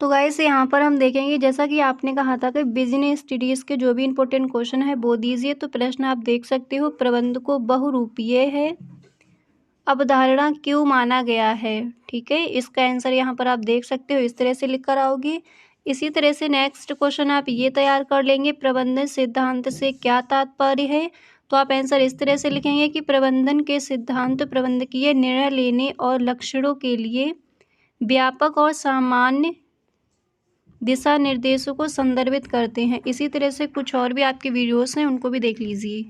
तो गाइस यहाँ पर हम देखेंगे, जैसा कि आपने कहा था कि बिजनेस स्टडीज़ के जो भी इंपॉर्टेंट क्वेश्चन है वो दीजिए। तो प्रश्न आप देख सकते हो, प्रबंध को बहुरूपीय है अवधारणा क्यों माना गया है। ठीक है, इसका आंसर यहाँ पर आप देख सकते हो, इस तरह से लिख कर आओगे। इसी तरह से नेक्स्ट क्वेश्चन आप ये तैयार कर लेंगे, प्रबंधन सिद्धांत से क्या तात्पर्य है। तो आप आंसर इस तरह से लिखेंगे कि प्रबंधन के सिद्धांत प्रबंधकीय निर्णय लेने और लक्ष्यों के लिए व्यापक और सामान्य दिशा निर्देशों को संदर्भित करते हैं। इसी तरह से कुछ और भी आपके वीडियोस हैं, उनको भी देख लीजिए।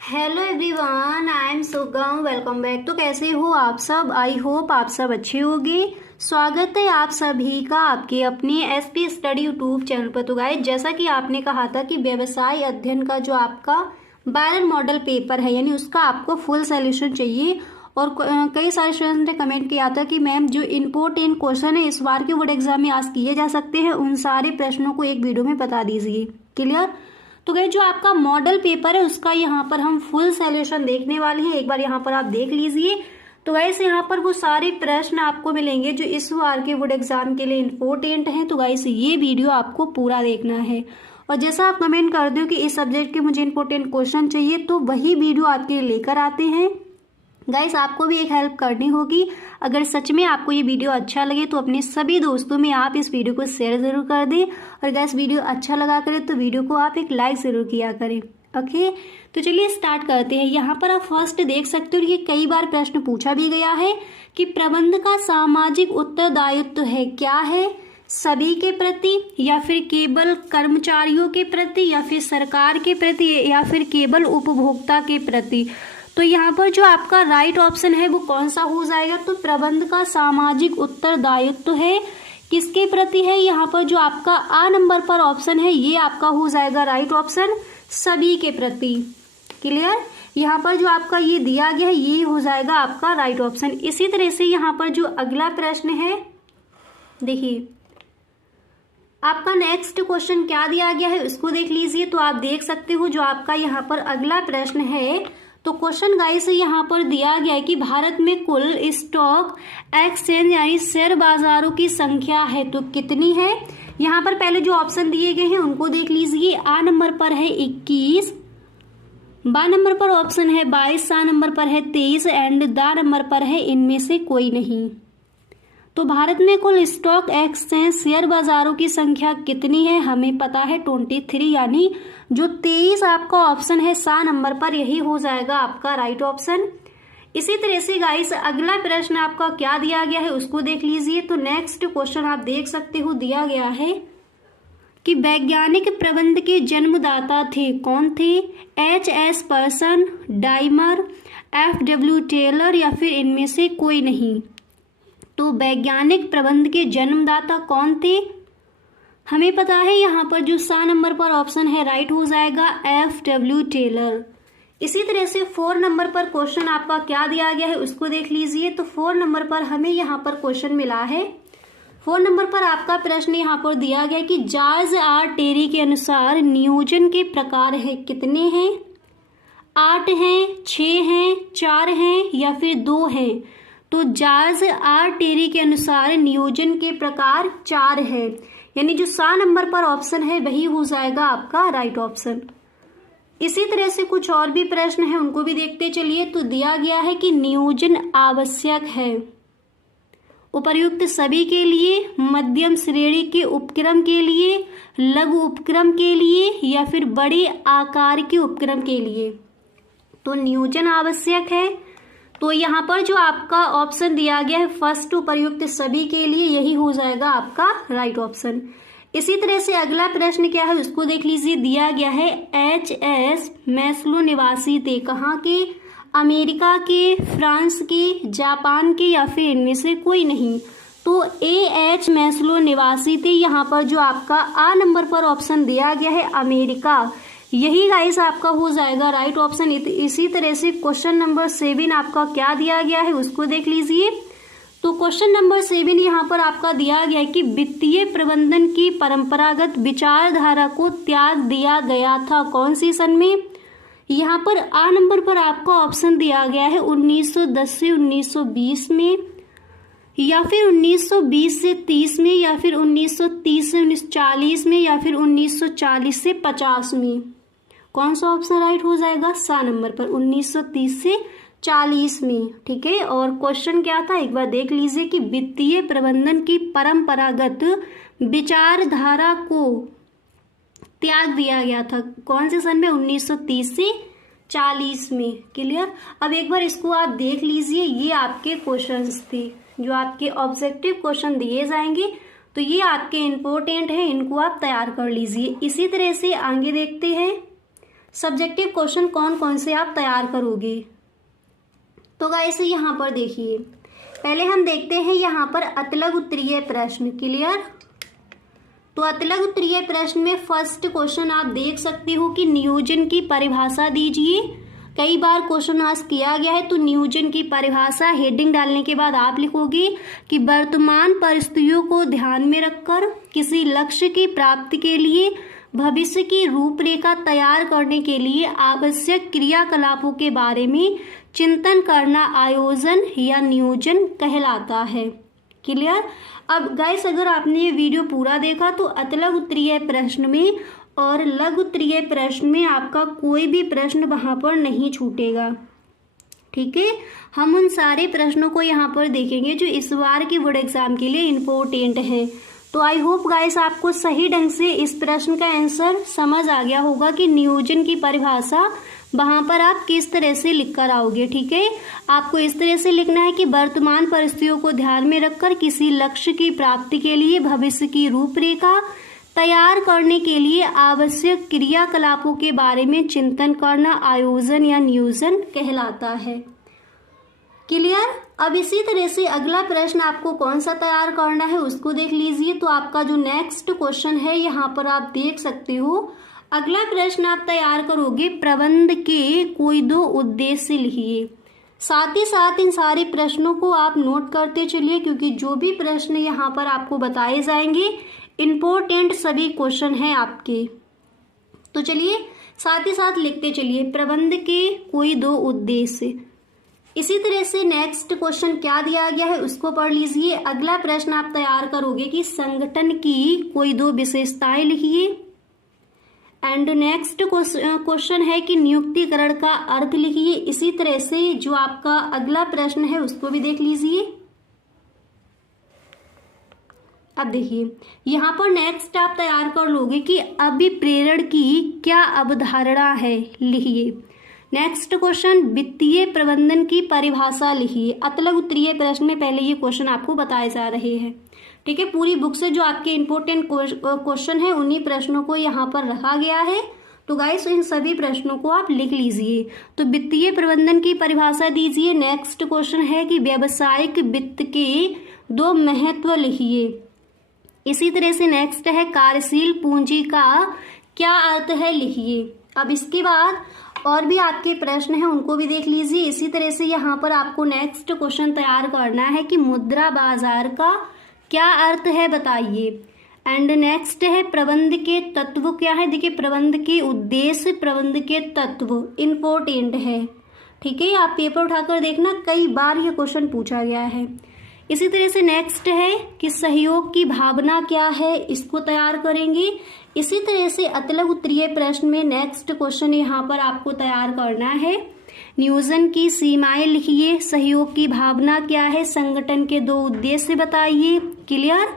हेलो एवरीवन, आई एम सुगम, वेलकम बैक। तो कैसे हो आप सब? आई होप आप सब अच्छे होंगे। स्वागत है आप सभी का आपके अपने एसपी स्टडी यूट्यूब चैनल पर। तो गाइस, जैसा कि आपने कहा था कि व्यवसाय अध्ययन का जो आपका वायरल मॉडल पेपर है, यानी उसका आपको फुल सोल्यूशन चाहिए। और कई सारे स्टूडेंट्स ने कमेंट किया था कि मैम जो इम्पोर्टेंट क्वेश्चन है इस बार के बोर्ड एग्जाम में आज किए जा सकते हैं, उन सारे प्रश्नों को एक वीडियो में बता दीजिए। क्लियर? तो गाइस, जो आपका मॉडल पेपर है उसका यहाँ पर हम फुल सॉल्यूशन देखने वाले हैं। एक बार यहाँ पर आप देख लीजिए। तो गाइस, यहाँ पर वो सारे प्रश्न आपको मिलेंगे जो इस बार के बोर्ड एग्जाम के लिए इम्पोर्टेंट हैं। तो गाइस, ये वीडियो आपको पूरा देखना है। और जैसा आप कमेंट कर दो कि इस सब्जेक्ट के मुझे इंपॉर्टेंट क्वेश्चन चाहिए, तो वही वीडियो आपके लिए लेकर आते हैं। गाइस, आपको भी एक हेल्प करनी होगी। अगर सच में आपको ये वीडियो अच्छा लगे तो अपने सभी दोस्तों में आप इस वीडियो को शेयर जरूर कर दें। और गाइस, वीडियो अच्छा लगा करे तो वीडियो को आप एक लाइक जरूर किया करें। ओके, तो चलिए स्टार्ट करते हैं। यहाँ पर आप फर्स्ट देख सकते हो, ये कई बार प्रश्न पूछा भी गया है कि प्रबंध का सामाजिक उत्तरदायित्व है क्या है, सभी के प्रति या फिर केवल कर्मचारियों के प्रति या फिर सरकार के प्रति या फिर केवल उपभोक्ता के प्रति। तो यहाँ पर जो आपका राइट ऑप्शन है वो कौन सा हो जाएगा? तो प्रबंध का सामाजिक उत्तरदायित्व है किसके प्रति है? यहाँ पर जो आपका आ नंबर पर ऑप्शन है ये आपका हो जाएगा राइट ऑप्शन, सभी के प्रति। क्लियर? यहाँ पर जो आपका ये दिया गया है ये हो जाएगा आपका राइट ऑप्शन। इसी तरह से यहाँ पर जो अगला प्रश्न है, देखिए आपका नेक्स्ट क्वेश्चन क्या दिया गया है उसको देख लीजिए। तो आप देख सकते हो जो आपका यहाँ पर अगला प्रश्न है, तो क्वेश्चन गाइस यहाँ पर दिया गया है कि भारत में कुल स्टॉक एक्सचेंज यानी शेयर बाजारों की संख्या है तो कितनी है। यहाँ पर पहले जो ऑप्शन दिए गए हैं उनको देख लीजिए। आ नंबर पर है 21, बा नंबर पर ऑप्शन है 22, सा नंबर पर है 23 एंड दा नंबर पर है इनमें से कोई नहीं। तो भारत में कुल स्टॉक एक्सचेंज शेयर बाजारों की संख्या कितनी है? हमें पता है 23, यानी जो 23 आपका ऑप्शन है सा नंबर पर, यही हो जाएगा आपका राइट ऑप्शन। इसी तरह से गाइस अगला प्रश्न आपका क्या दिया गया है उसको देख लीजिए। तो नेक्स्ट क्वेश्चन आप देख सकते हो, दिया गया है कि वैज्ञानिक प्रबंध के जन्मदाता थे, कौन थे? HS Person, Diemer, FW Taylor या फिर इनमें से कोई नहीं। तो वैज्ञानिक प्रबंध के जन्मदाता कौन थे? हमें पता है यहाँ पर जो सा नंबर पर ऑप्शन है राइट हो जाएगा FW टेलर। इसी तरह से 4 नंबर पर क्वेश्चन आपका क्या दिया गया है उसको देख लीजिए। तो 4 नंबर पर हमें यहाँ पर क्वेश्चन मिला है। 4 नंबर पर आपका प्रश्न यहाँ पर दिया गया कि जॉर्ज आर टेरी के अनुसार नियोजन के प्रकार है कितने हैं? 8 हैं, 6 हैं, 4 हैं या फिर 2 हैं। तो जॉर्ज आर टेरी के अनुसार नियोजन के प्रकार 4 है, यानी जो सा नंबर पर ऑप्शन है वही हो जाएगा आपका राइट ऑप्शन। इसी तरह से कुछ और भी प्रश्न है उनको भी देखते चलिए। तो दिया गया है कि नियोजन आवश्यक है उपर्युक्त सभी के लिए, मध्यम श्रेणी के उपक्रम के लिए, लघु उपक्रम के लिए या फिर बड़े आकार के उपक्रम के लिए। तो नियोजन आवश्यक है, तो यहाँ पर जो आपका ऑप्शन दिया गया है फर्स्ट उपर्युक्त सभी के लिए, यही हो जाएगा आपका राइट ऑप्शन। इसी तरह से अगला प्रश्न क्या है उसको देख लीजिए। दिया गया है HS मैस्लो निवासी थे, कहाँ के? अमेरिका के, फ्रांस के, जापान के या फिर इनमें से कोई नहीं। तो AH मैस्लो निवासी थे, यहाँ पर जो आपका आ नंबर पर ऑप्शन दिया गया है अमेरिका, यही गाइस आपका हो जाएगा राइट ऑप्शन। इसी तरह से क्वेश्चन नंबर 7 आपका क्या दिया गया है उसको देख लीजिए। तो क्वेश्चन नंबर 7 यहाँ पर आपका दिया गया है कि वित्तीय प्रबंधन की परंपरागत विचारधारा को त्याग दिया गया था कौन सी सन में? यहाँ पर आ नंबर पर आपका ऑप्शन दिया गया है 1910 से 1920 में, या फिर 1920 से 30 में, या फिर 1930 से 1940 में, या फिर 1940 से 50 में। कौन सा ऑप्शन राइट हो जाएगा? सा नंबर पर 1930 से 40 में। ठीक है, और क्वेश्चन क्या था एक बार देख लीजिए कि वित्तीय प्रबंधन की परंपरागत विचारधारा को त्याग दिया गया था कौन से सन में? 1930 से 40 में। क्लियर? अब एक बार इसको आप देख लीजिए, ये आपके क्वेश्चंस थे जो आपके ऑब्जेक्टिव क्वेश्चन दिए जाएंगे, तो ये आपके इम्पोर्टेंट है, इनको आप तैयार कर लीजिए। इसी तरह से आगे देखते हैं सब्जेक्टिव क्वेश्चन कौन कौन से आप तैयार करोगे। तो गाइस यहाँ पर देखिए, पहले हम देखते हैं यहाँ पर अतलग उत्तरीय प्रश्न। क्लियर? तो अतलग उत्तरीय प्रश्न में फर्स्ट क्वेश्चन आप देख सकते हो कि नियोजन की परिभाषा दीजिए। कई बार क्वेश्चन आस्क किया गया है, तो नियोजन की परिभाषा हेडिंग डालने के बाद आप लिखोगे कि वर्तमान परिस्थितियों को ध्यान में रखकर किसी लक्ष्य की प्राप्ति के लिए भविष्य की रूपरेखा तैयार करने के लिए आवश्यक क्रियाकलापों के बारे में चिंतन करना आयोजन या नियोजन कहलाता है। क्लियर? अब गाइस अगर आपने ये वीडियो पूरा देखा तो अतलग उत्तरीय प्रश्न में और लघु उत्तरीय प्रश्न में आपका कोई भी प्रश्न वहां पर नहीं छूटेगा। ठीक है, हम उन सारे प्रश्नों को यहाँ पर देखेंगे जो इस बार के बोर्ड एग्जाम के लिए इम्पोर्टेंट है। तो आई होप गाइस आपको सही ढंग से इस प्रश्न का आंसर समझ आ गया होगा कि नियोजन की परिभाषा वहां पर आप किस तरह से लिख कर आओगे। ठीक है, आपको इस तरह से लिखना है कि वर्तमान परिस्थितियों को ध्यान में रखकर किसी लक्ष्य की प्राप्ति के लिए भविष्य की रूपरेखा तैयार करने के लिए आवश्यक क्रियाकलापों के बारे में चिंतन करना आयोजन या नियोजन कहलाता है। क्लियर? अब इसी तरह से अगला प्रश्न आपको कौन सा तैयार करना है उसको देख लीजिए। तो आपका जो नेक्स्ट क्वेश्चन है यहाँ पर आप देख सकते हो, अगला प्रश्न आप तैयार करोगे प्रबंध के कोई दो उद्देश्य लिखिए। साथ ही साथ इन सारे प्रश्नों को आप नोट करते चलिए, क्योंकि जो भी प्रश्न यहाँ पर आपको बताए जाएंगे इम्पोर्टेंट सभी क्वेश्चन हैं आपके। तो चलिए साथ ही साथ लिखते चलिए प्रबंध के कोई दो उद्देश्य। इसी तरह से नेक्स्ट क्वेश्चन क्या दिया गया है उसको पढ़ लीजिए। अगला प्रश्न आप तैयार करोगे कि संगठन की कोई दो विशेषताएं लिखिए। एंड नेक्स्ट क्वेश्चन है कि नियुक्तिकरण का अर्थ लिखिए। इसी तरह से जो आपका अगला प्रश्न है उसको भी देख लीजिए। अब देखिए यहाँ पर नेक्स्ट आप तैयार कर लोगे कि अभिप्रेरण की क्या अवधारणा है, लिखिए। नेक्स्ट क्वेश्चन वित्तीय प्रबंधन की परिभाषा लिखिए। अतलग उत्तरीय प्रश्न में पहले ये क्वेश्चन आपको बताए जा रहे हैं। ठीक है, पूरी बुक से जो आपके इम्पोर्टेंट क्वेश्चन है उन्हीं प्रश्नों को यहाँ पर रखा गया है। तो गाइस इन सभी प्रश्नों को आप लिख लीजिए। तो वित्तीय प्रबंधन की परिभाषा दीजिए। नेक्स्ट क्वेश्चन है कि व्यावसायिक वित्त के दो महत्व लिखिए। इसी तरह से नेक्स्ट है कार्यशील पूंजी का क्या अर्थ है, लिखिए। अब इसके बाद और भी आपके प्रश्न हैं उनको भी देख लीजिए। इसी तरह से यहाँ पर आपको नेक्स्ट क्वेश्चन तैयार करना है कि मुद्रा बाजार का क्या अर्थ है, बताइए। एंड नेक्स्ट है प्रबंध के तत्व क्या है। देखिए प्रबंध के उद्देश्य, प्रबंध के तत्व इम्पोर्टेंट है। ठीक है, आप पेपर उठाकर देखना, कई बार ये क्वेश्चन पूछा गया है। इसी तरह से नेक्स्ट है कि सहयोग की भावना क्या है, इसको तैयार करेंगे। इसी तरह से अतलग उत्तरीय प्रश्न में नेक्स्ट क्वेश्चन यहाँ पर आपको तैयार करना है नियोजन की सीमाएं लिखिए। सहयोग की भावना क्या है, संगठन के दो उद्देश्य बताइए। क्लियर?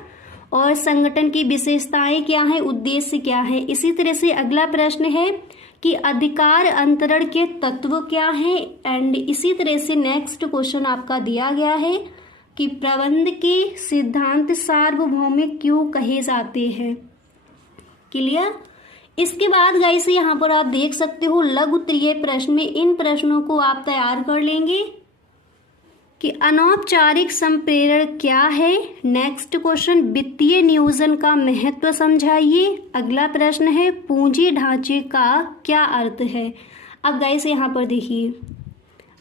और संगठन की विशेषताएं क्या है, उद्देश्य क्या है। इसी तरह से अगला प्रश्न है कि अधिकार अंतरण के तत्व क्या है। एंड इसी तरह से नेक्स्ट क्वेश्चन आपका दिया गया है कि प्रबंध के सिद्धांत सार्वभौमिक क्यों कहे जाते हैं। क्लियर? इसके बाद गाइस यहाँ पर आप देख सकते हो लघु उत्तरीय प्रश्न में इन प्रश्नों को आप तैयार कर लेंगे कि अनौपचारिक संप्रेरण क्या है। नेक्स्ट क्वेश्चन वित्तीय नियोजन का महत्व समझाइए। अगला प्रश्न है पूंजी ढांचे का क्या अर्थ है। अब गाइस यहाँ पर देखिए,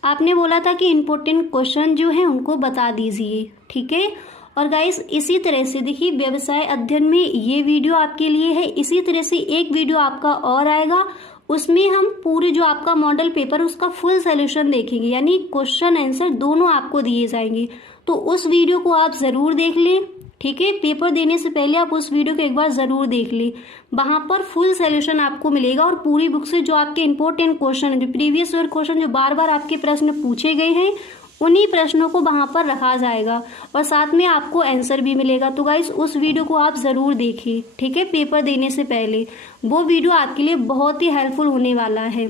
आपने बोला था कि इम्पोर्टेंट क्वेश्चन जो है उनको बता दीजिए। ठीक है, और गाइस इसी तरह से देखिए व्यवसाय अध्ययन में ये वीडियो आपके लिए है। इसी तरह से एक वीडियो आपका और आएगा, उसमें हम पूरे जो आपका मॉडल पेपर उसका फुल सॉल्यूशन देखेंगे, यानी क्वेश्चन आंसर दोनों आपको दिए जाएंगे। तो उस वीडियो को आप ज़रूर देख लें, ठीक है। पेपर देने से पहले आप उस वीडियो को एक बार ज़रूर देख लें, वहाँ पर फुल सॉल्यूशन आपको मिलेगा और पूरी बुक से जो आपके इंपॉर्टेंट क्वेश्चन है, जो प्रीवियस ईयर क्वेश्चन जो बार बार आपके प्रश्न पूछे गए हैं, उन्हीं प्रश्नों को वहाँ पर रखा जाएगा और साथ में आपको आंसर भी मिलेगा। तो गाइस उस वीडियो को आप ज़रूर देखिए, ठीक है, पेपर देने से पहले। वो वीडियो आपके लिए बहुत ही हेल्पफुल होने वाला है।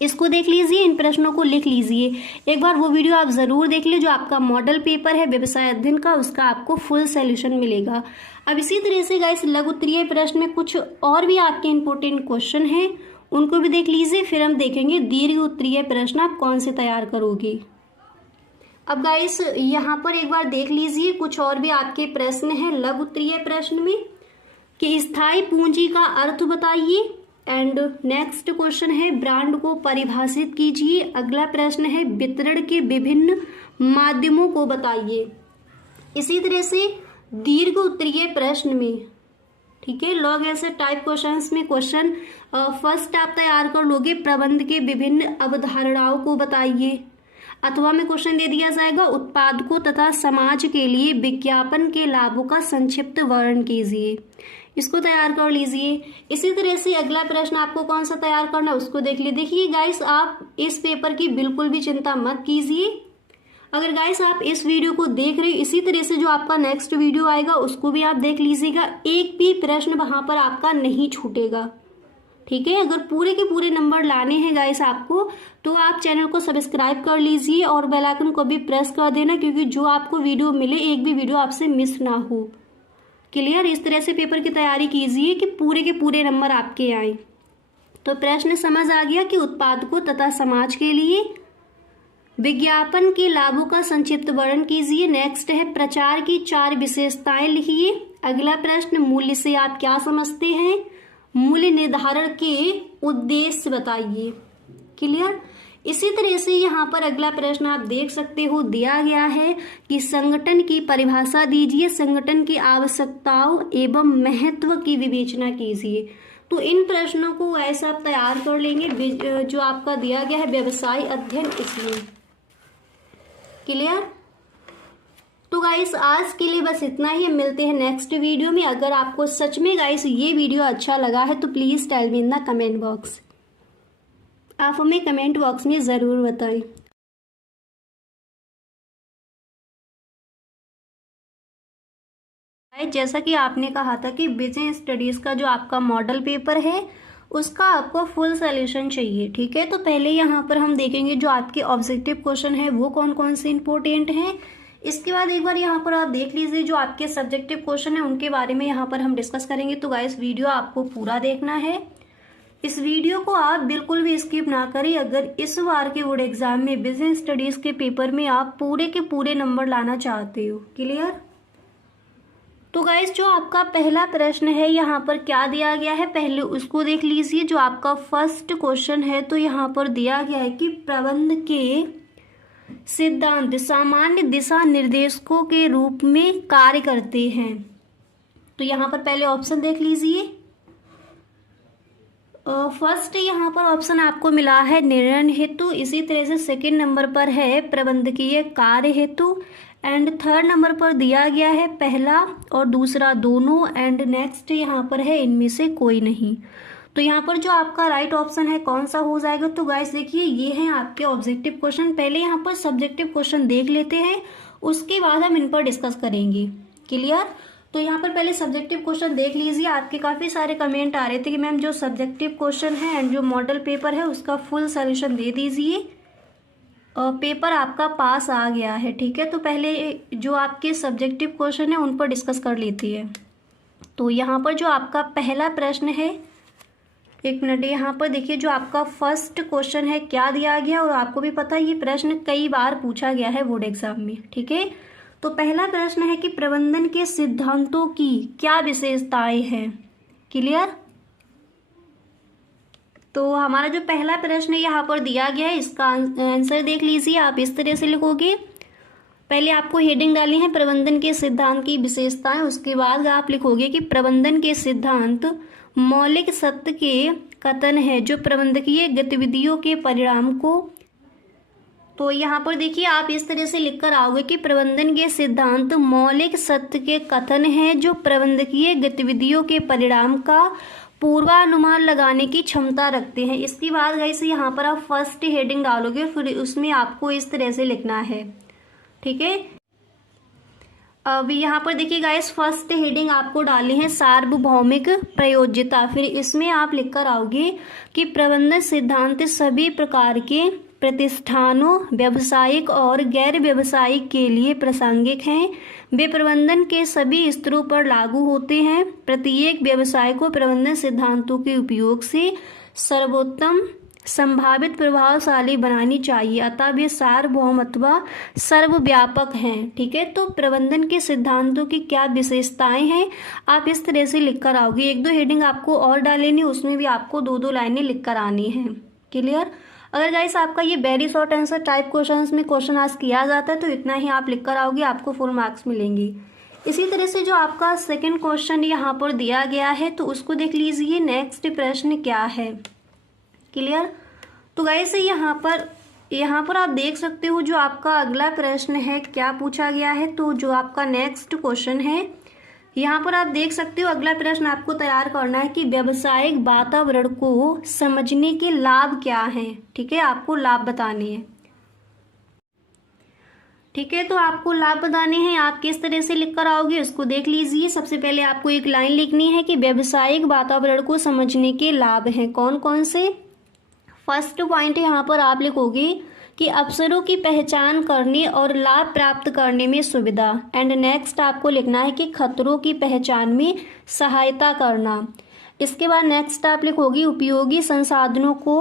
इसको देख लीजिए, इन प्रश्नों को लिख लीजिए, एक बार वो वीडियो आप ज़रूर देख लीजिए। जो आपका मॉडल पेपर है व्यवसाय अध्ययन का, उसका आपको फुल सॉल्यूशन मिलेगा। अब इसी तरह से गाइस लघु उत्तरीय प्रश्न में कुछ और भी आपके इंपॉर्टेंट क्वेश्चन हैं, उनको भी देख लीजिए। फिर हम देखेंगे दीर्घ उत्तरीय प्रश्न आप कौन से तैयार करोगे। अब गाइस यहाँ पर एक बार देख लीजिए, कुछ और भी आपके प्रश्न हैं लघु उत्तरीय प्रश्न में कि स्थायी पूंजी का अर्थ बताइए। एंड नेक्स्ट क्वेश्चन है ब्रांड को परिभाषित कीजिए। अगला प्रश्न है वितरण के विभिन्न माध्यमों को बताइए। इसी तरह से दीर्घ उत्तरीय प्रश्न में, ठीक है, लॉग ऐसे टाइप क्वेश्चंस में क्वेश्चन फर्स्ट आप तैयार कर लोगे, प्रबंध के विभिन्न अवधारणाओं को बताइए। अथवा में क्वेश्चन दे दिया जाएगा उत्पादकों तथा समाज के लिए विज्ञापन के लाभों का संक्षिप्त वर्णन कीजिए। इसको तैयार कर लीजिए। इसी तरह से अगला प्रश्न आपको कौन सा तैयार करना है उसको देख लीजिए। देखिए गाइस आप इस पेपर की बिल्कुल भी चिंता मत कीजिए। अगर गाइस आप इस वीडियो को देख रहे, इसी तरह से जो आपका नेक्स्ट वीडियो आएगा उसको भी आप देख लीजिएगा, एक भी प्रश्न वहां पर आपका नहीं छूटेगा, ठीक है। अगर पूरे के पूरे नंबर लाने हैं गाइस आपको, तो आप चैनल को सब्सक्राइब कर लीजिए और बेल आइकन को भी प्रेस कर देना, क्योंकि जो आपको वीडियो मिले एक भी वीडियो आपसे मिस ना हो। क्लियर। इस तरह से पेपर की तैयारी कीजिए कि पूरे के पूरे नंबर आपके आए। तो प्रश्न समझ आ गया कि उत्पादकों तथा समाज के लिए विज्ञापन के लाभों का संक्षिप्त वर्णन कीजिए। नेक्स्ट है प्रचार की 4 विशेषताएं लिखिए। अगला प्रश्न मूल्य से आप क्या समझते हैं, मूल्य निर्धारण के उद्देश्य बताइए। क्लियर। इसी तरह से यहाँ पर अगला प्रश्न आप देख सकते हो दिया गया है कि संगठन की परिभाषा दीजिए, संगठन की आवश्यकताओं एवं महत्व की विवेचना कीजिए। तो इन प्रश्नों को ऐसा आप तैयार कर लेंगे जो आपका दिया गया है व्यवसाय अध्ययन इसमें। क्लियर। तो गाइस आज के लिए बस इतना ही, मिलते हैं नेक्स्ट वीडियो में। अगर आपको सच में गाइस ये वीडियो अच्छा लगा है तो please tell me in the comment box, आप हमें कमेंट बॉक्स में ज़रूर बताएं। जैसा कि आपने कहा था कि बिजनेस स्टडीज़ का जो आपका मॉडल पेपर है उसका आपको फुल सॉल्यूशन चाहिए, ठीक है। तो पहले यहाँ पर हम देखेंगे जो आपके ऑब्जेक्टिव क्वेश्चन है वो कौन कौन से इंपॉर्टेंट हैं। इसके बाद एक बार यहाँ पर आप देख लीजिए जो आपके सब्जेक्टिव क्वेश्चन है उनके बारे में यहाँ पर हम डिस्कस करेंगे। तो गाइस वीडियो आपको पूरा देखना है, इस वीडियो को आप बिल्कुल भी स्किप ना करें। अगर इस बार के बोर्ड एग्जाम में बिजनेस स्टडीज़ के पेपर में आप पूरे के पूरे नंबर लाना चाहते हो। क्लियर। तो गाइस जो आपका पहला प्रश्न है यहाँ पर क्या दिया गया है पहले उसको देख लीजिए। जो आपका फर्स्ट क्वेश्चन है तो यहाँ पर दिया गया है कि प्रबंध के सिद्धांत सामान्य दिशा निर्देशकों के रूप में कार्य करते हैं। तो यहाँ पर पहले ऑप्शन देख लीजिए। फर्स्ट यहाँ पर ऑप्शन आपको मिला है निर्णय हेतु, इसी तरह से सेकंड नंबर पर है प्रबंधकीय कार्य हेतु, एंड थर्ड नंबर पर दिया गया है पहला और दूसरा दोनों, एंड नेक्स्ट यहाँ पर है इनमें से कोई नहीं। तो यहाँ पर जो आपका राइट ऑप्शन है कौन सा हो जाएगा। तो गाइस देखिए ये हैं आपके ऑब्जेक्टिव क्वेश्चन। पहले यहाँ पर सब्जेक्टिव क्वेश्चन देख लेते हैं, उसके बाद हम इन पर डिस्कस करेंगे। क्लियर। तो यहाँ पर पहले सब्जेक्टिव क्वेश्चन देख लीजिए। आपके काफ़ी सारे कमेंट आ रहे थे कि मैम जो सब्जेक्टिव क्वेश्चन है एंड जो मॉडल पेपर है उसका फुल सॉल्यूशन दे दीजिए, पेपर आपका पास आ गया है, ठीक है। तो पहले जो आपके सब्जेक्टिव क्वेश्चन है उन पर डिस्कस कर लेती है। तो यहाँ पर जो आपका पहला प्रश्न है, एक मिनट, यहाँ पर देखिए जो आपका फर्स्ट क्वेश्चन है क्या दिया गया, और आपको भी पता है ये प्रश्न कई बार पूछा गया है बोर्ड एग्जाम में, ठीक है। तो पहला प्रश्न है कि प्रबंधन के सिद्धांतों की क्या विशेषताएं हैं। क्लियर। तो हमारा जो पहला प्रश्न यहाँ पर दिया गया है इसका आंसर देख लीजिए। आप इस तरह से लिखोगे, पहले आपको हेडिंग डालनी है प्रबंधन के सिद्धांत की विशेषताएं, उसके बाद आप लिखोगे कि प्रबंधन के सिद्धांत मौलिक सत्य के कथन है जो प्रबंधकीय गतिविधियों के परिणाम को, तो यहाँ पर देखिए आप इस तरह से लिख कर आओगे कि प्रबंधन के सिद्धांत मौलिक सत्य के कथन हैं जो प्रबंधकीय गतिविधियों के परिणाम का पूर्वानुमान लगाने की क्षमता रखते हैं। इसके बाद गाइस यहाँ पर आप फर्स्ट हेडिंग डालोगे, फिर उसमें आपको इस तरह से लिखना है, ठीक है। अब यहाँ पर देखिए गाइस फर्स्ट हेडिंग आपको डाली है सार्वभौमिक प्रयोज्यता। फिर इसमें आप लिख कर आओगे कि प्रबंधन सिद्धांत सभी प्रकार के प्रतिष्ठानों, व्यावसायिक और गैर व्यावसायिक के लिए प्रासंगिक हैं। वे प्रबंधन के सभी स्तरों पर लागू होते हैं। प्रत्येक व्यवसाय को प्रबंधन सिद्धांतों के उपयोग से सर्वोत्तम संभावित प्रभावशाली बनानी चाहिए, अतः वे सार्वभौम अथवा सर्वव्यापक हैं, ठीक है। तो प्रबंधन के सिद्धांतों की क्या विशेषताएं हैं आप इस तरह से लिख कर आओगे। एक दो हेडिंग आपको और डालेनी, उसमें भी आपको दो दो लाइनें लिख कर आनी है। क्लियर। अगर गाइस आपका ये very short answer type questions में क्वेश्चन आस्क किया जाता है तो इतना ही आप लिख कर आओगे, आपको फुल मार्क्स मिलेंगे। इसी तरह से जो आपका सेकंड क्वेश्चन यहाँ पर दिया गया है तो उसको देख लीजिए, नेक्स्ट प्रश्न क्या है। क्लियर। तो गाइस यहाँ पर आप देख सकते हो जो आपका अगला प्रश्न है क्या पूछा गया है। तो जो आपका नेक्स्ट क्वेश्चन है यहाँ पर आप देख सकते हो, अगला प्रश्न आपको तैयार करना है कि व्यावसायिक वातावरण को समझने के लाभ क्या हैं, ठीक है। आपको लाभ बताने हैं, ठीक है। तो आपको लाभ बताने हैं, आप किस तरह से लिख कर आओगे उसको देख लीजिए। सबसे पहले आपको एक लाइन लिखनी है कि व्यावसायिक वातावरण को समझने के लाभ हैं कौन कौन से। फर्स्ट पॉइंट यहाँ पर आप लिखोगे कि अवसरों की पहचान करने और लाभ प्राप्त करने में सुविधा। एंड नेक्स्ट आपको लिखना है कि खतरों की पहचान में सहायता करना। इसके बाद नेक्स्ट आप लिखोगे उपयोगी संसाधनों को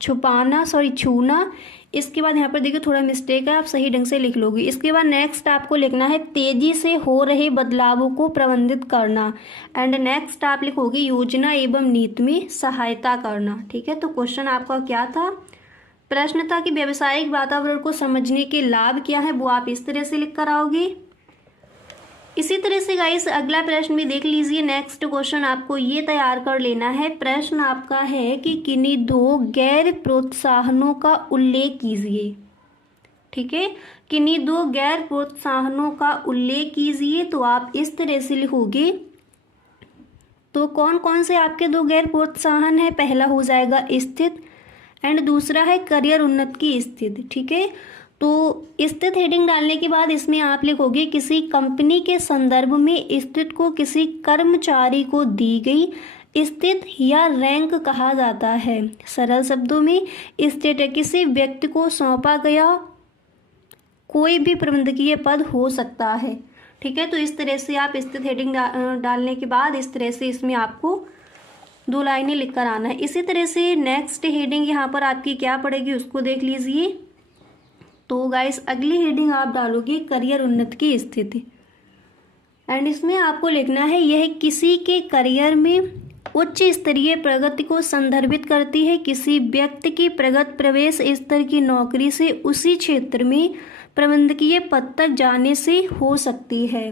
छूना। इसके बाद यहाँ पर देखिए थोड़ा मिस्टेक है, आप सही ढंग से लिख लोगे। इसके बाद नेक्स्ट आपको लिखना है तेजी से हो रहे बदलावों को प्रबंधित करना। एंड नेक्स्ट आप लिखोगे योजना एवं नीति में सहायता करना, ठीक है। तो क्वेश्चन आपका क्या था, प्रश्न था कि व्यावसायिक वातावरण को समझने के लाभ क्या है, वो आप इस तरह से लिख कर आओगे। इसी तरह से गाइस अगला प्रश्न भी देख लीजिए। नेक्स्ट क्वेश्चन आपको ये तैयार कर लेना है। प्रश्न आपका है कि किन्हीं दो गैर प्रोत्साहनों का उल्लेख कीजिए, ठीक है। किन्हीं दो गैर प्रोत्साहनों का उल्लेख कीजिए। तो आप इस तरह से लिखोगे, तो कौन कौन से आपके दो गैर प्रोत्साहन है, पहला हो जाएगा स्थित एंड दूसरा है करियर उन्नति की स्थिति, ठीक है। तो स्थित हेडिंग डालने के बाद इसमें आप लिखोगे किसी कंपनी के संदर्भ में स्थित को किसी कर्मचारी को दी गई स्थित या रैंक कहा जाता है। सरल शब्दों में स्थित किसी व्यक्ति को सौंपा गया कोई भी प्रबंधकीय पद हो सकता है, ठीक है। तो इस तरह से आप स्थित हेडिंग डालने के बाद इस तरह से इसमें आपको दो लाइनें लिख कर आना है। इसी तरह से नेक्स्ट हेडिंग यहाँ पर आपकी क्या पड़ेगी उसको देख लीजिए। तो गाइस अगली हेडिंग आप डालोगे करियर उन्नति की स्थिति। एंड इसमें आपको लिखना है यह किसी के करियर में उच्च स्तरीय प्रगति को संदर्भित करती है। किसी व्यक्ति की प्रगत प्रवेश स्तर की नौकरी से उसी क्षेत्र में प्रबंधकीय पद तक जाने से हो सकती है।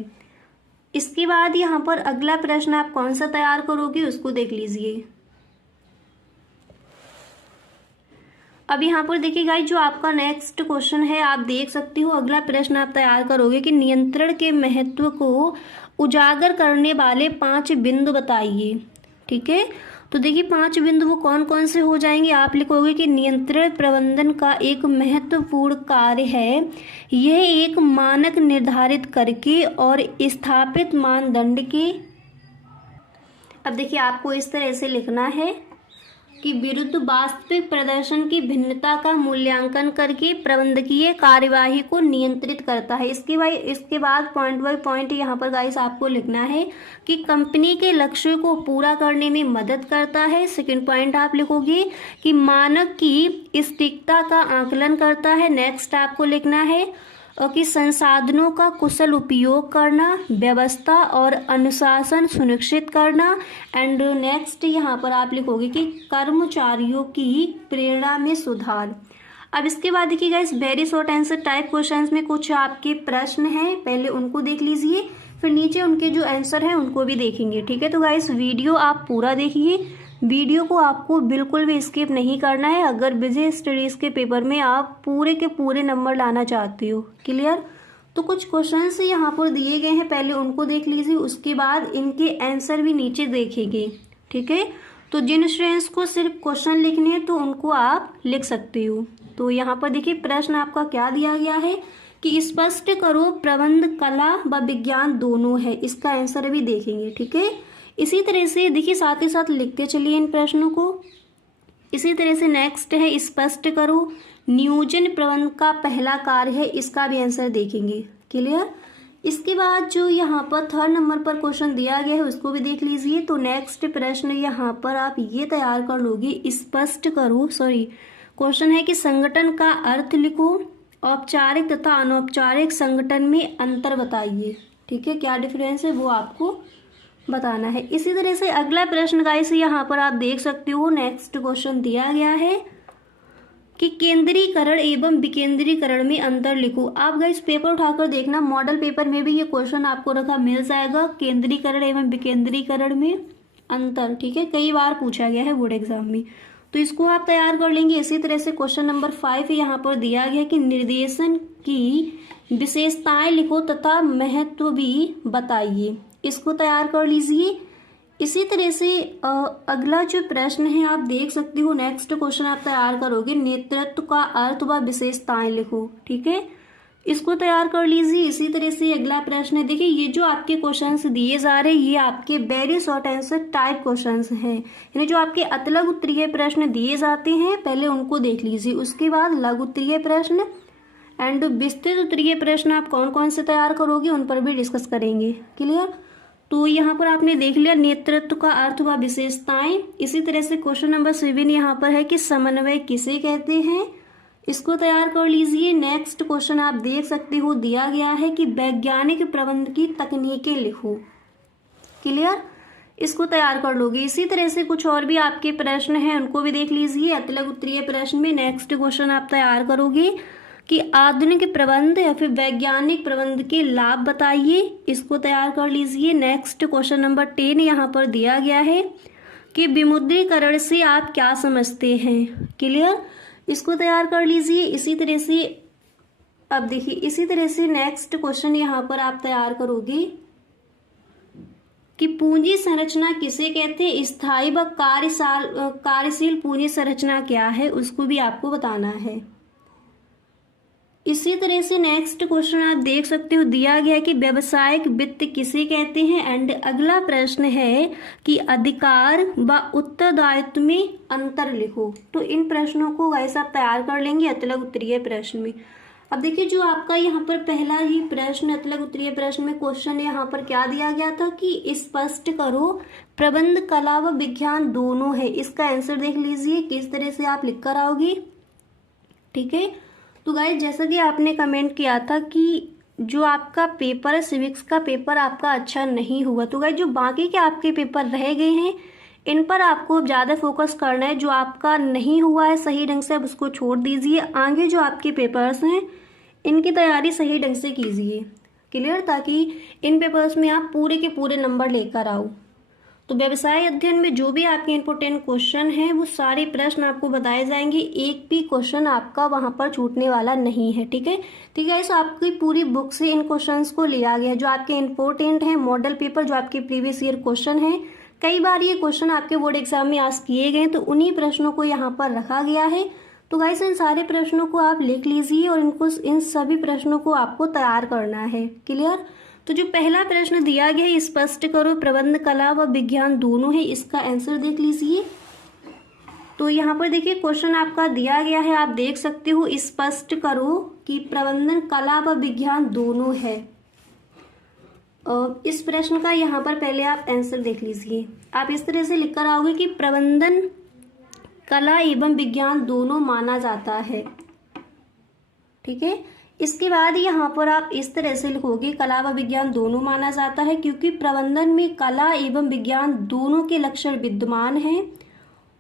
इसके बाद यहाँ पर अगला प्रश्न आप कौन सा तैयार करोगे उसको देख लीजिए। अब यहाँ पर देखिए गाइस जो आपका नेक्स्ट क्वेश्चन है आप देख सकते हो, अगला प्रश्न आप तैयार करोगे कि नियंत्रण के महत्व को उजागर करने वाले 5 बिंदु बताइए, ठीक है। तो देखिए 5 बिंदु वो कौन कौन से हो जाएंगे। आप लिखोगे कि नियंत्रण प्रबंधन का एक महत्वपूर्ण कार्य है, यह एक मानक निर्धारित करके और स्थापित मानदंड के, अब देखिए आपको इस तरह से लिखना है कि विरुद्ध वास्तविक प्रदर्शन की भिन्नता का मूल्यांकन करके प्रबंधकीय कार्यवाही को नियंत्रित करता है। इसके बाद पॉइंट बाय पॉइंट यहाँ पर गाइस आपको लिखना है कि कंपनी के लक्ष्यों को पूरा करने में मदद करता है। सेकंड पॉइंट आप लिखोगे कि मानक की सटीकता का आकलन करता है। नेक्स्ट आपको लिखना है और कि संसाधनों का कुशल उपयोग करना, व्यवस्था और अनुशासन सुनिश्चित करना। एंड नेक्स्ट यहाँ पर आप लिखोगे कि कर्मचारियों की प्रेरणा में सुधार। अब इसके बाद देखिए guys very short answer type questions में कुछ आपके प्रश्न हैं, पहले उनको देख लीजिए, फिर नीचे उनके जो आंसर हैं उनको भी देखेंगे, ठीक है। तो गाइस वीडियो आप पूरा देखिए, वीडियो को आपको बिल्कुल भी स्किप नहीं करना है अगर बिजनेस स्टडीज़ के पेपर में आप पूरे के पूरे नंबर लाना चाहते हो। क्लियर? तो कुछ क्वेश्चंस यहाँ पर दिए गए हैं, पहले उनको देख लीजिए, उसके बाद इनके आंसर भी नीचे देखेंगे। ठीक है, तो जिन स्टूडेंट्स को सिर्फ क्वेश्चन लिखने हैं तो उनको आप लिख सकते हो। तो यहाँ पर देखिए प्रश्न आपका क्या दिया गया है कि स्पष्ट करो प्रबंध कला व विज्ञान दोनों है, इसका आंसर भी देखेंगे। ठीक है, इसी तरह से देखिए साथ ही साथ लिखते चलिए इन प्रश्नों को। इसी तरह से नेक्स्ट है स्पष्ट करो नियोजन प्रबंध का पहला कार्य है, इसका भी आंसर देखेंगे। क्लियर? इसके बाद जो यहाँ पर 3rd नंबर पर क्वेश्चन दिया गया है उसको भी देख लीजिए। तो नेक्स्ट प्रश्न यहाँ पर आप ये तैयार कर लोगे, स्पष्ट करो, क्वेश्चन है कि संगठन का अर्थ लिखो, औपचारिक तथा अनौपचारिक संगठन में अंतर बताइए। ठीक है, क्या डिफरेंस है वो आपको बताना है। इसी तरह से अगला प्रश्न गाइस यहाँ पर आप देख सकते हो, नेक्स्ट क्वेश्चन दिया गया है कि केंद्रीकरण एवं विकेंद्रीकरण में अंतर लिखो। आप गाइस पेपर उठाकर देखना, मॉडल पेपर में भी ये क्वेश्चन आपको रखा मिल जाएगा, केंद्रीकरण एवं विकेंद्रीकरण में अंतर। ठीक है, कई बार पूछा गया है बोर्ड एग्जाम में, तो इसको आप तैयार कर लेंगे। इसी तरह से क्वेश्चन नंबर 5 यहाँ पर दिया गया कि निर्देशन की विशेषताएं लिखो तथा महत्व भी बताइए, इसको तैयार कर लीजिए। इसी तरह से अगला जो प्रश्न है आप देख सकते हो, नेक्स्ट क्वेश्चन आप तैयार करोगे, नेतृत्व का अर्थ व विशेषताएं लिखो। ठीक है, इसको तैयार कर लीजिए। इसी तरह से अगला प्रश्न है, देखिए ये जो आपके क्वेश्चंस दिए जा रहे हैं ये आपके very short answer type questions हैं, यानी जो आपके अतलग उत्तरीय प्रश्न दिए जाते हैं पहले उनको देख लीजिए, उसके बाद लघु उत्तरीय प्रश्न एंड विस्तृत उत्तरीय प्रश्न आप कौन कौन से तैयार करोगे उन पर भी डिस्कस करेंगे। क्लियर? तो यहाँ पर आपने देख लिया नेतृत्व का अर्थ व विशेषताएं। इसी तरह से क्वेश्चन नंबर 7 यहाँ पर है कि समन्वय किसे कहते हैं, इसको तैयार कर लीजिए। नेक्स्ट क्वेश्चन आप देख सकते हो दिया गया है कि वैज्ञानिक प्रबंध की तकनीकें लिखो। क्लियर? इसको तैयार कर लोगे। इसी तरह से कुछ और भी आपके प्रश्न हैं उनको भी देख लीजिए। अतलग उत्तरीय प्रश्न में नेक्स्ट क्वेश्चन आप तैयार करोगे कि आधुनिक प्रबंध या फिर वैज्ञानिक प्रबंध के लाभ बताइए, इसको तैयार कर लीजिए। नेक्स्ट क्वेश्चन नंबर 10 यहाँ पर दिया गया है कि विमुद्रीकरण से आप क्या समझते हैं। क्लियर? इसको तैयार कर लीजिए। इसी तरह से अब देखिए, इसी तरह से नेक्स्ट क्वेश्चन यहाँ पर आप तैयार करोगे कि पूंजी संरचना किसे कहते हैं, स्थायी व कार्यशील पूंजी संरचना क्या है, उसको भी आपको बताना है। इसी तरह से नेक्स्ट क्वेश्चन आप देख सकते हो दिया गया है कि व्यावसायिक वित्त किसे कहते हैं। एंड अगला प्रश्न है कि अधिकार व उत्तरदायित्व में अंतर लिखो। तो इन प्रश्नों को वैसे आप तैयार कर लेंगे अतलग उत्तरीय प्रश्न में। अब देखिए जो आपका यहाँ पर पहला ही प्रश्न अतलग उत्तरीय प्रश्न में क्वेश्चन यहाँ पर क्या दिया गया था कि स्पष्ट करो प्रबंध कला व विज्ञान दोनों है, इसका आंसर देख लीजिए किस तरह से आप लिख कर आओगे। ठीक है, तो गाइस जैसा कि आपने कमेंट किया था कि जो आपका पेपर है सिविक्स का पेपर आपका अच्छा नहीं हुआ, तो गाइस जो बाकी के आपके पेपर रह गए हैं इन पर आपको ज़्यादा फोकस करना है। जो आपका नहीं हुआ है सही ढंग से अब उसको छोड़ दीजिए, आगे जो आपके पेपर्स हैं इनकी तैयारी सही ढंग से कीजिए। क्लियर? ताकि इन पेपर्स में आप पूरे के पूरे नंबर लेकर आओ। तो व्यवसाय अध्ययन में जो भी आपके इंपोर्टेंट क्वेश्चन हैं वो सारे प्रश्न आपको बताए जाएंगे, एक भी क्वेश्चन आपका वहां पर छूटने वाला नहीं है। ठीक है, ठीक है, इस आपकी पूरी बुक से इन क्वेश्चंस को लिया गया जो आपके इंपॉर्टेंट हैं, मॉडल पेपर जो आपके प्रीवियस ईयर क्वेश्चन हैं, कई बार ये क्वेश्चन आपके बोर्ड एग्जाम में आज किए गए तो उन्हीं प्रश्नों को यहाँ पर रखा गया है। तो गाइस इन सारे प्रश्नों को आप लिख लीजिए और इन सभी प्रश्नों को आपको तैयार करना है। क्लियर? तो जो पहला प्रश्न दिया गया है स्पष्ट करो प्रबंध कला व विज्ञान दोनों है, इसका आंसर देख लीजिए। तो यहाँ पर देखिए क्वेश्चन आपका दिया गया है, आप देख सकते हो स्पष्ट करो कि प्रबंधन कला व विज्ञान दोनों है। इस प्रश्न का यहाँ पर पहले आप आंसर देख लीजिए। आप इस तरह से लिख कर आओगे कि प्रबंधन कला एवं विज्ञान दोनों माना जाता है। ठीक है, इसके बाद यहाँ पर आप इस तरह से लिखोगे कला व विज्ञान दोनों माना जाता है क्योंकि प्रबंधन में कला एवं विज्ञान दोनों के लक्षण विद्यमान हैं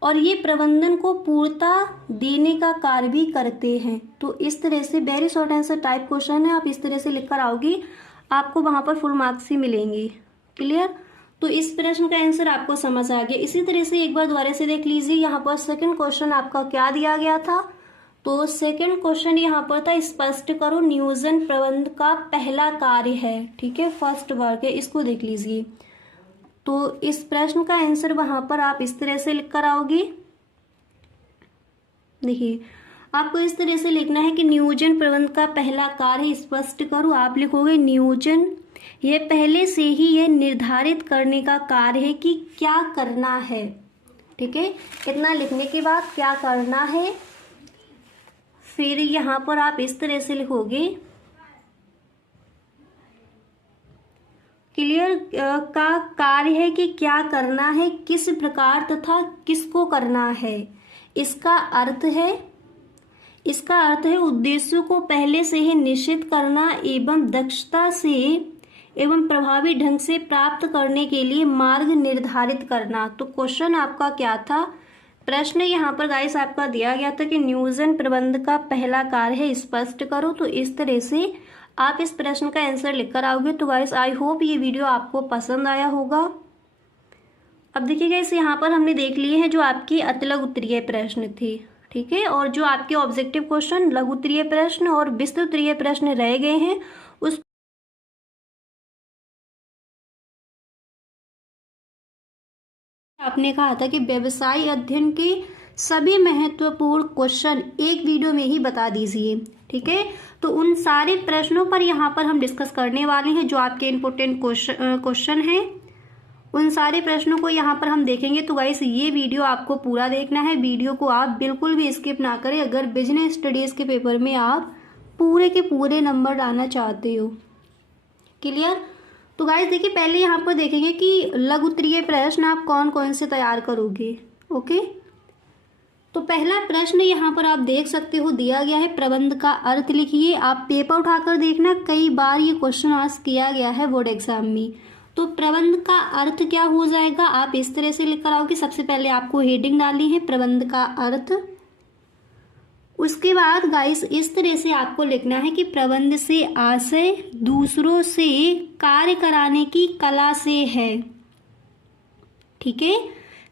और ये प्रबंधन को पूर्णता देने का कार्य भी करते हैं। तो इस तरह से very short answer type question है, आप इस तरह से लिख कर आओगे, आपको वहाँ पर फुल मार्क्स ही मिलेंगे। क्लियर? तो इस प्रश्न का आंसर आपको समझ आ गया। इसी तरह से एक बार दोबारा से देख लीजिए, यहाँ पर सेकंड क्वेश्चन आपका क्या दिया गया था। तो सेकंड क्वेश्चन यहाँ पर था, स्पष्ट करो नियोजन प्रबंध का पहला कार्य है। ठीक है, फर्स्ट वर्ग है, इसको देख लीजिए। तो इस प्रश्न का आंसर वहां पर आप इस तरह से लिख कर आओगे। देखिए, आपको इस तरह से लिखना है कि नियोजन प्रबंध का पहला कार्य स्पष्ट करो। आप लिखोगे नियोजन, यह पहले से ही यह निर्धारित करने का कार्य है कि क्या करना है। ठीक है, इतना लिखने के बाद क्या करना है, फिर यहाँ पर आप इस तरह से लिखोगे क्लियर का कार्य है कि क्या करना है, किस प्रकार तथा किसको करना है। इसका अर्थ है उद्देश्यों को पहले से ही निश्चित करना एवं दक्षता से एवं प्रभावी ढंग से प्राप्त करने के लिए मार्ग निर्धारित करना। तो क्वेश्चन आपका क्या था, प्रश्न यहाँ पर गाइस आपका दिया गया था कि नियोजन प्रबंध का पहला कार्य है स्पष्ट करो। तो इस तरह से आप इस प्रश्न का आंसर लिखकर आओगे। तो गाइस आई होप ये वीडियो आपको पसंद आया होगा। अब देखिए गाइस, यहाँ पर हमने देख लिए हैं जो आपकी अतिलघु उत्तरीय प्रश्न थे। ठीक है, और जो आपके ऑब्जेक्टिव क्वेश्चन, लघु उत्तरीय प्रश्न और विस्तृत उत्तरीय प्रश्न रह गए हैं, उस आपने कहा था कि व्यवसाय अध्ययन के सभी महत्वपूर्ण क्वेश्चन एक वीडियो में ही बता दीजिए। ठीक है, तो उन सारे प्रश्नों पर यहाँ पर हम डिस्कस करने वाले हैं जो आपके इम्पोर्टेंट क्वेश्चन हैं। उन सारे प्रश्नों को यहाँ पर हम देखेंगे। तो गाइस ये वीडियो आपको पूरा देखना है, वीडियो को आप बिल्कुल भी स्किप ना करें अगर बिजनेस स्टडीज के पेपर में आप पूरे के पूरे नंबर लाना चाहते हो। क्लियर। तो गाइस देखिए, पहले यहाँ पर देखेंगे कि लघु उत्तरीय प्रश्न आप कौन कौन से तैयार करोगे। ओके, तो पहला प्रश्न यहाँ पर आप देख सकते हो दिया गया है, प्रबंध का अर्थ लिखिए। आप पेपर उठाकर देखना, कई बार ये क्वेश्चन आस्क किया गया है बोर्ड एग्जाम में। तो प्रबंध का अर्थ क्या हो जाएगा, आप इस तरह से लिख कर आओ कि सबसे पहले आपको हेडिंग डालनी है प्रबंध का अर्थ। उसके बाद गाइस इस तरह से आपको लिखना है कि प्रबंध से आशय दूसरों से कार्य कराने की कला से है। ठीक है,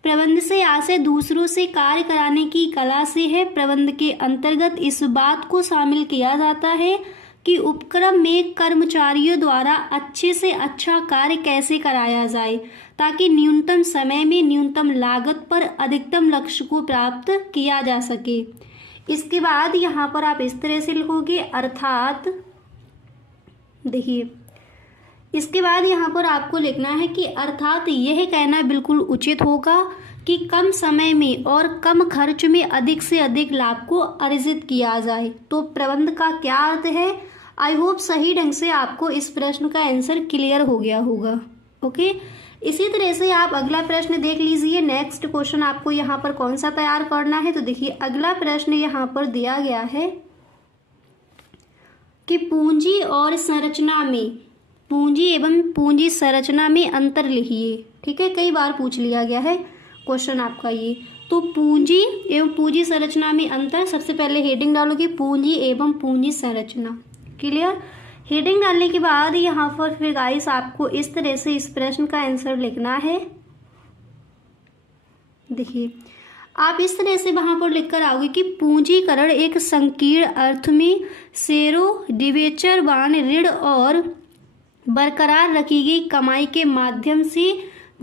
प्रबंध से आशय दूसरों से कार्य कराने की कला से है। प्रबंध के अंतर्गत इस बात को शामिल किया जाता है कि उपक्रम में कर्मचारियों द्वारा अच्छे से अच्छा कार्य कैसे कराया जाए ताकि न्यूनतम समय में न्यूनतम लागत पर अधिकतम लक्ष्य को प्राप्त किया जा सके। इसके बाद यहाँ पर आप इस तरह से लिखोगे अर्थात, देखिए इसके बाद यहाँ पर आपको लिखना है कि अर्थात यह कहना बिल्कुल उचित होगा कि कम समय में और कम खर्च में अधिक से अधिक लाभ को अर्जित किया जाए। तो प्रबंध का क्या अर्थ है, आई होप सही ढंग से आपको इस प्रश्न का आंसर क्लियर हो गया होगा। ओके, इसी तरह से आप अगला प्रश्न देख लीजिए। नेक्स्ट क्वेश्चन आपको यहाँ पर कौन सा तैयार करना है। तो देखिए अगला प्रश्न यहाँ पर दिया गया है कि पूंजी और संरचना में, पूंजी एवं पूंजी संरचना में अंतर लिखिए। ठीक है, कई बार पूछ लिया गया है क्वेश्चन आपका ये। तो पूंजी एवं पूंजी संरचना में अंतर, सबसे पहले हेडिंग डालोगे पूंजी एवं पूंजी संरचना। क्लियर। हेडिंग डालने के बाद यहाँ पर फिर गाइस आपको इस तरह से इस प्रश्न का आंसर लिखना है। देखिए आप इस तरह से वहां पर लिखकर आओगे कि पूंजीकरण एक संकीर्ण अर्थ में शेयरों, डिबेंचर, ऋण और बरकरार रखी गई कमाई के माध्यम से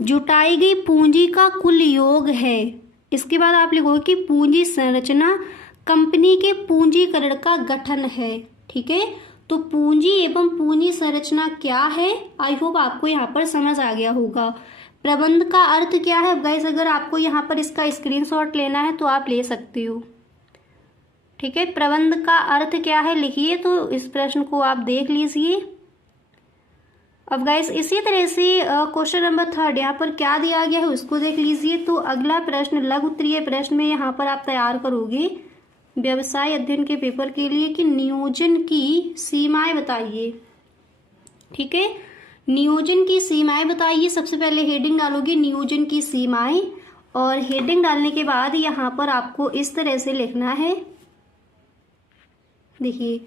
जुटाई गई पूंजी का कुल योग है। इसके बाद आप लिखोगे कि पूंजी संरचना कंपनी के पूंजीकरण का गठन है। ठीक है, तो पूंजी एवं पूंजी संरचना क्या है, आई होप आपको यहाँ पर समझ आ गया होगा। प्रबंध का अर्थ क्या है गाइस, अगर आपको यहाँ पर इसका स्क्रीनशॉट लेना है तो आप ले सकते हो। ठीक है, प्रबंध का अर्थ क्या है लिखिए। तो इस प्रश्न को आप देख लीजिए। अब गाइस इसी तरह से क्वेश्चन नंबर 3 यहाँ पर क्या दिया गया है उसको देख लीजिए। तो अगला प्रश्न लघु उत्तरीय प्रश्न में यहाँ पर आप तैयार करोगे व्यवसाय अध्ययन के पेपर के लिए कि नियोजन की सीमाएं बताइए। ठीक है, नियोजन की सीमाएं बताइए। सबसे पहले हेडिंग डालोगे नियोजन की सीमाएं, और हेडिंग डालने के बाद यहाँ पर आपको इस तरह से लिखना है। देखिए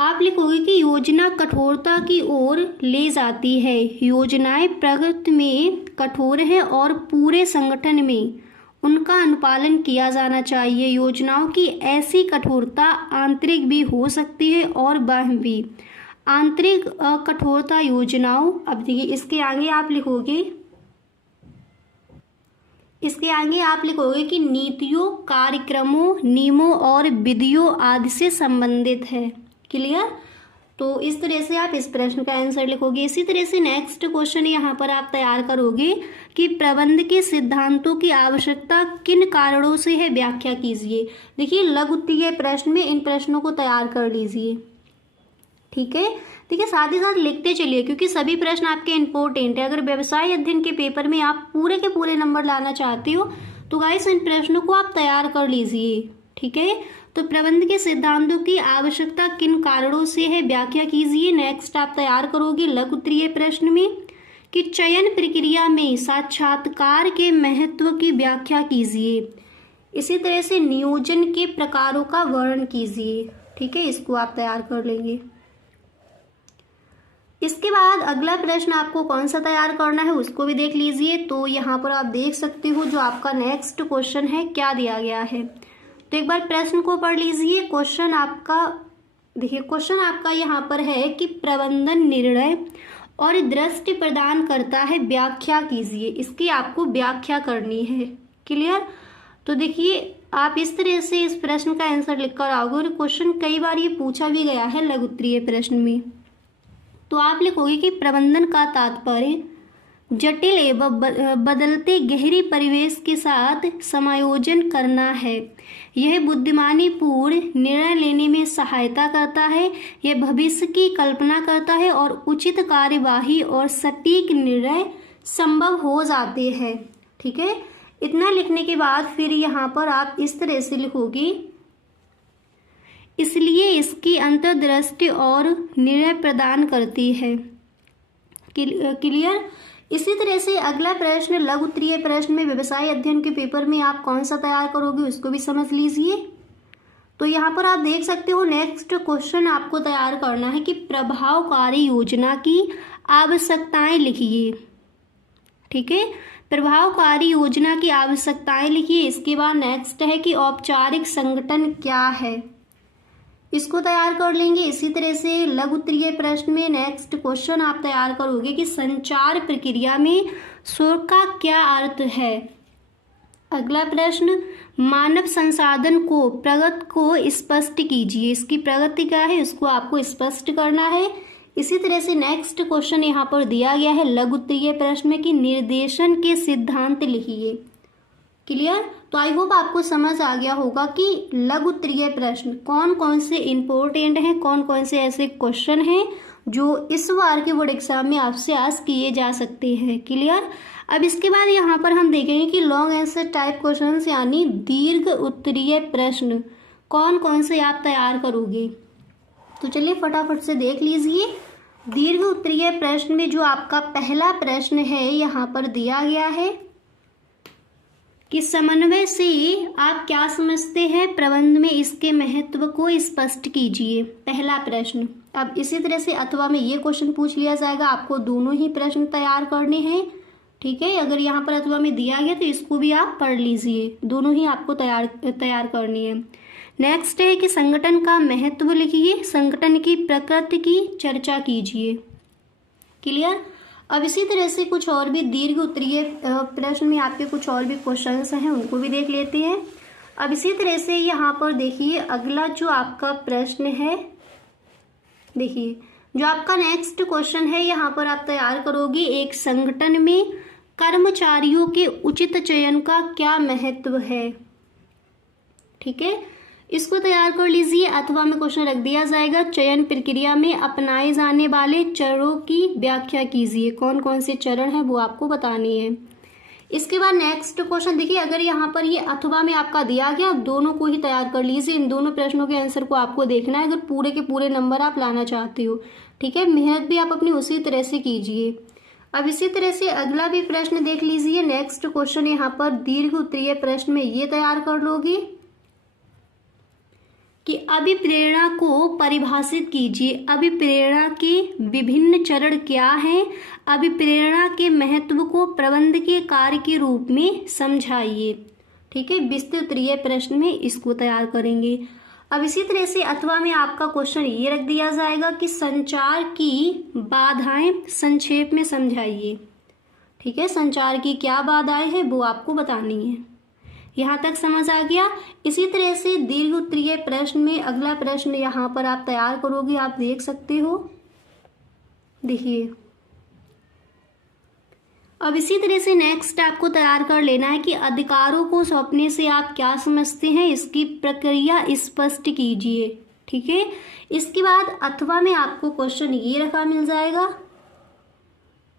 आप लिखोगे कि योजना कठोरता की ओर ले जाती है। योजनाएं प्रकृति में कठोर है और पूरे संगठन में उनका अनुपालन किया जाना चाहिए। योजनाओं की ऐसी कठोरता आंतरिक भी हो सकती है और बाह्य भी। आंतरिक कठोरता योजनाओं, अब देखिए इसके आगे आप लिखोगे कि नीतियों, कार्यक्रमों, नियमों और विधियों आदि से संबंधित है। क्लियर? तो इस तरह से आप इस प्रश्न का आंसर लिखोगे। इसी तरह से नेक्स्ट क्वेश्चन यहाँ पर आप तैयार करोगे कि प्रबंध के सिद्धांतों की आवश्यकता किन कारणों से है, व्याख्या कीजिए। देखिए लघु उत्तरीय प्रश्न में इन प्रश्नों को तैयार कर लीजिए। ठीक है, देखिए साथ ही साथ लिखते चलिए क्योंकि सभी प्रश्न आपके इंपॉर्टेंट है। अगर व्यवसाय अध्ययन के पेपर में आप पूरे के पूरे नंबर लाना चाहते हो तो गाइस इन प्रश्नों को आप तैयार कर लीजिए। ठीक है, तो प्रबंध के सिद्धांतों की आवश्यकता किन कारणों से है, व्याख्या कीजिए। नेक्स्ट आप तैयार करोगे लघु उत्तरीय प्रश्न में कि चयन प्रक्रिया में साक्षात्कार के महत्व की व्याख्या कीजिए। इसी तरह से नियोजन के प्रकारों का वर्णन कीजिए। ठीक है, इसको आप तैयार कर लेंगे। इसके बाद अगला प्रश्न आपको कौन सा तैयार करना है उसको भी देख लीजिए। तो यहाँ पर आप देख सकते हो जो आपका नेक्स्ट क्वेश्चन है क्या दिया गया है। तो एक बार प्रश्न को पढ़ लीजिए। क्वेश्चन आपका यहाँ पर है कि प्रबंधन निर्णय और दृष्टि प्रदान करता है, व्याख्या कीजिए। इसकी आपको व्याख्या करनी है। क्लियर? तो देखिए आप इस तरह से इस प्रश्न का आंसर लिखकर आओगे और क्वेश्चन कई बार ये पूछा भी गया है लघु उत्तरीय प्रश्न में। तो आप लिखोगे कि प्रबंधन का तात्पर्य जटिल एवं बदलते गहरी परिवेश के साथ समायोजन करना है। यह बुद्धिमानी पूर्ण निर्णय लेने में सहायता करता है। यह भविष्य की कल्पना करता है और उचित कार्यवाही और सटीक निर्णय संभव हो जाते हैं। ठीक है, इतना लिखने के बाद फिर यहाँ पर आप इस तरह से लिखोगे, इसलिए इसकी अंतर्दृष्टि और निर्णय प्रदान करती है। क्लियर? इसी तरह से अगला प्रश्न लघु उत्तरीय प्रश्न में व्यवसाय अध्ययन के पेपर में आप कौन सा तैयार करोगे उसको भी समझ लीजिए। तो यहाँ पर आप देख सकते हो नेक्स्ट क्वेश्चन आपको तैयार करना है कि प्रभावकारी योजना की आवश्यकताएं लिखिए। ठीक है, प्रभावकारी योजना की आवश्यकताएं लिखिए। इसके बाद नेक्स्ट है कि औपचारिक संगठन क्या है, इसको तैयार कर लेंगे। इसी तरह से लघु उत्तरीय प्रश्न में नेक्स्ट क्वेश्चन आप तैयार करोगे कि संचार प्रक्रिया में स्वर का क्या अर्थ है। अगला प्रश्न मानव संसाधन को प्रगति को स्पष्ट कीजिए। इसकी प्रगति क्या है इसको आपको स्पष्ट करना है। इसी तरह से नेक्स्ट क्वेश्चन यहाँ पर दिया गया है लघु उत्तरीय प्रश्न में कि निर्देशन के सिद्धांत लिखिए। क्लियर? तो आई होप आपको समझ आ गया होगा कि लघु उत्तरीय प्रश्न कौन कौन से इंपॉर्टेंट हैं, कौन कौन से ऐसे क्वेश्चन हैं जो इस बार के बोर्ड एग्जाम में आपसे आस्क किए जा सकते हैं। क्लियर? अब इसके बाद यहाँ पर हम देखेंगे कि लॉन्ग आंसर टाइप क्वेश्चन यानी दीर्घ उत्तरीय प्रश्न कौन कौन से आप तैयार करोगे। तो चलिए फटाफट से देख लीजिए। दीर्घ उत्तरीय प्रश्न में जो आपका पहला प्रश्न है यहाँ पर दिया गया है कि समन्वय से आप क्या समझते हैं, प्रबंध में इसके महत्व को स्पष्ट कीजिए। पहला प्रश्न। अब इसी तरह से अथवा में ये क्वेश्चन पूछ लिया जाएगा, आपको दोनों ही प्रश्न तैयार करने हैं। ठीक है, अगर यहाँ पर अथवा में दिया गया तो इसको भी आप पढ़ लीजिए, दोनों ही आपको तैयार करनी है। नेक्स्ट है कि संगठन का महत्व लिखिए, संगठन की प्रकृति की चर्चा कीजिए। क्लियर? अब इसी तरह से कुछ और भी दीर्घ उत्तरीय प्रश्न में आपके कुछ और भी क्वेश्चंस हैं उनको भी देख लेते हैं। अब इसी तरह से यहाँ पर देखिए अगला जो आपका प्रश्न है, देखिए जो आपका नेक्स्ट क्वेश्चन है यहाँ पर आप तैयार करोगे एक संगठन में कर्मचारियों के उचित चयन का क्या महत्व है। ठीक है, इसको तैयार कर लीजिए। अथवा में क्वेश्चन रख दिया जाएगा चयन प्रक्रिया में अपनाए जाने वाले चरणों की व्याख्या कीजिए। कौन कौन से चरण हैं वो आपको बतानी है। इसके बाद नेक्स्ट क्वेश्चन देखिए, अगर यहाँ पर ये अथवा में आपका दिया गया दोनों को ही तैयार कर लीजिए। इन दोनों प्रश्नों के आंसर को आपको देखना है अगर पूरे के पूरे नंबर आप लाना चाहते हो। ठीक है, मेहनत भी आप अपनी उसी तरह से कीजिए। अब इसी तरह से अगला भी प्रश्न देख लीजिए। नेक्स्ट क्वेश्चन यहाँ पर दीर्घ उत्तरीय प्रश्न में ये तैयार कर लोगे कि अभिप्रेरणा को परिभाषित कीजिए। अभिप्रेरणा के विभिन्न चरण क्या हैं? अभिप्रेरणा के महत्व को प्रबंध के कार्य के रूप में समझाइए। ठीक है, विस्तृत प्रश्न में इसको तैयार करेंगे। अब इसी तरह से अथवा में आपका क्वेश्चन ये रख दिया जाएगा कि संचार की बाधाएं संक्षेप में समझाइए। ठीक है, संचार की क्या बाधाएं हैं वो आपको बतानी है। यहाँ तक समझ आ गया। इसी तरह से दीर्घ उत्तरीय प्रश्न में अगला प्रश्न यहाँ पर आप तैयार करोगे, आप देख सकते हो। देखिए, अब इसी तरह से नेक्स्ट आपको तैयार कर लेना है कि अधिकारों को सौंपने से आप क्या समझते हैं, इसकी प्रक्रिया स्पष्ट कीजिए। ठीक है, इसके बाद अथवा में आपको क्वेश्चन ये रखा मिल जाएगा।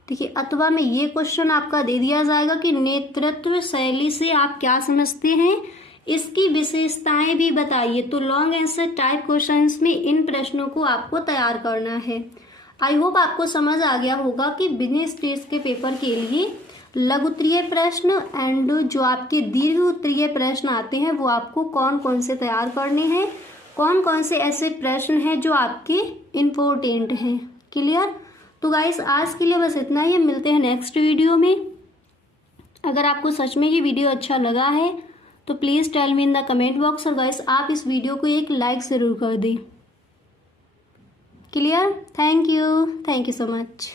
देखिए, अथवा में ये क्वेश्चन आपका दे दिया जाएगा कि नेतृत्व शैली से आप क्या समझते हैं, इसकी विशेषताएं भी बताइए। तो लॉन्ग आंसर टाइप क्वेश्चंस में इन प्रश्नों को आपको तैयार करना है। आई होप आपको समझ आ गया होगा कि बिजनेस टेस्ट के पेपर के लिए लघु उत्तरीय प्रश्न एंड जो आपके दीर्घ उत्तरीय प्रश्न आते हैं वो आपको कौन कौन से तैयार करने हैं, कौन कौन से ऐसे प्रश्न हैं जो आपके इम्पोर्टेंट हैं। क्लियर? तो गाइस, आज के लिए बस इतना ही। मिलते हैं नेक्स्ट वीडियो में। अगर आपको सच में ये वीडियो अच्छा लगा है तो please tell me in the comment box, और गाइस आप इस वीडियो को एक लाइक ज़रूर कर दें। Clear? Thank you so much.